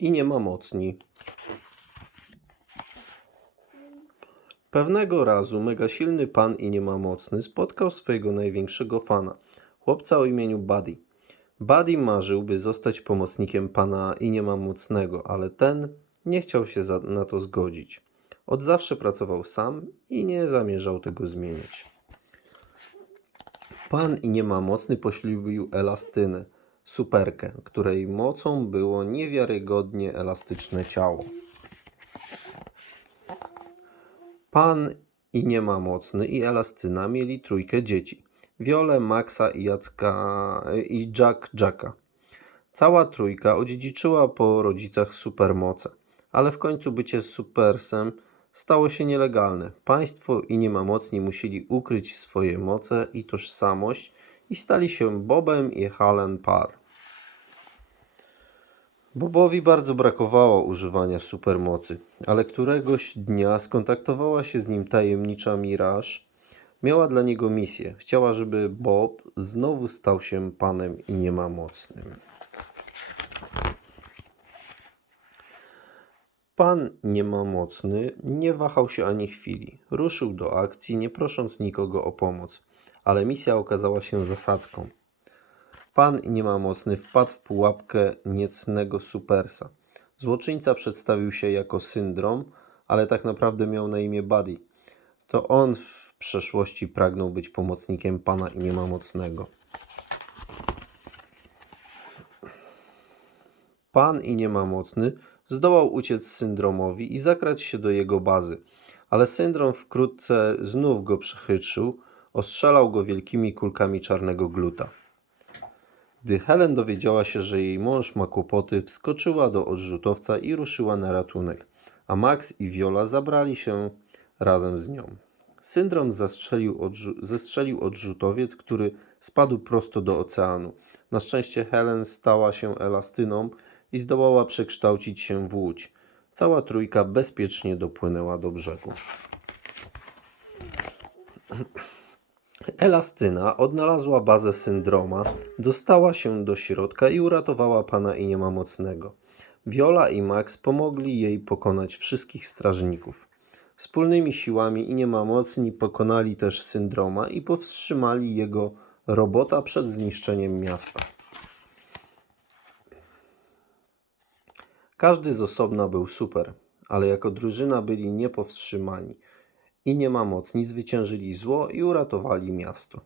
i nie ma mocni. Pewnego razu mega silny pan i nie ma mocny spotkał swojego największego fana, chłopca o imieniu Buddy. Buddy marzył, by zostać pomocnikiem pana i nie ma mocnego, ale ten nie chciał się na to zgodzić. Od zawsze pracował sam i nie zamierzał tego zmienić. Pan i nie ma mocny poślubił Elastynę, superkę, której mocą było niewiarygodnie elastyczne ciało. Pan i nie ma mocny i Elastyna mieli trójkę dzieci. Wiolę, Maxa i Jacka i Jack Jacka. Cała trójka odziedziczyła po rodzicach supermoce, ale w końcu bycie supersem stało się nielegalne. Państwo i nie ma mocni musieli ukryć swoje moce i tożsamość i stali się Bobem i Helen Parr. Bobowi bardzo brakowało używania supermocy, ale któregoś dnia skontaktowała się z nim tajemnicza Mirage. Miała dla niego misję. Chciała, żeby Bob znowu stał się panem i nie ma mocnym. Pan nie ma mocny nie wahał się ani chwili. Ruszył do akcji, nie prosząc nikogo o pomoc, ale misja okazała się zasadzką. Pan nie ma mocny wpadł w pułapkę niecnego supersa. Złoczyńca przedstawił się jako syndrom, ale tak naprawdę miał na imię Buddy. To on w przeszłości pragnął być pomocnikiem pana i nie ma mocnego. Pan i nie ma mocny zdołał uciec syndromowi i zakrać się do jego bazy, ale syndrom wkrótce znów go przechytrzył, ostrzelał go wielkimi kulkami czarnego gluta. Gdy Helen dowiedziała się, że jej mąż ma kłopoty, wskoczyła do odrzutowca i ruszyła na ratunek, a Max i Viola zabrali się razem z nią. Syndrom zastrzelił, odrzu- zestrzelił odrzutowiec, który spadł prosto do oceanu. Na szczęście Helen stała się elastyną i zdołała przekształcić się w łódź. Cała trójka bezpiecznie dopłynęła do brzegu. Elastyna odnalazła bazę syndroma, dostała się do środka i uratowała pana i nie ma mocnego. Viola i Max pomogli jej pokonać wszystkich strażników. Wspólnymi siłami i nie ma mocni pokonali też syndroma i powstrzymali jego robota przed zniszczeniem miasta. Każdy z osobna był super, ale jako drużyna byli niepowstrzymani i nie ma mocni zwyciężyli zło i uratowali miasto.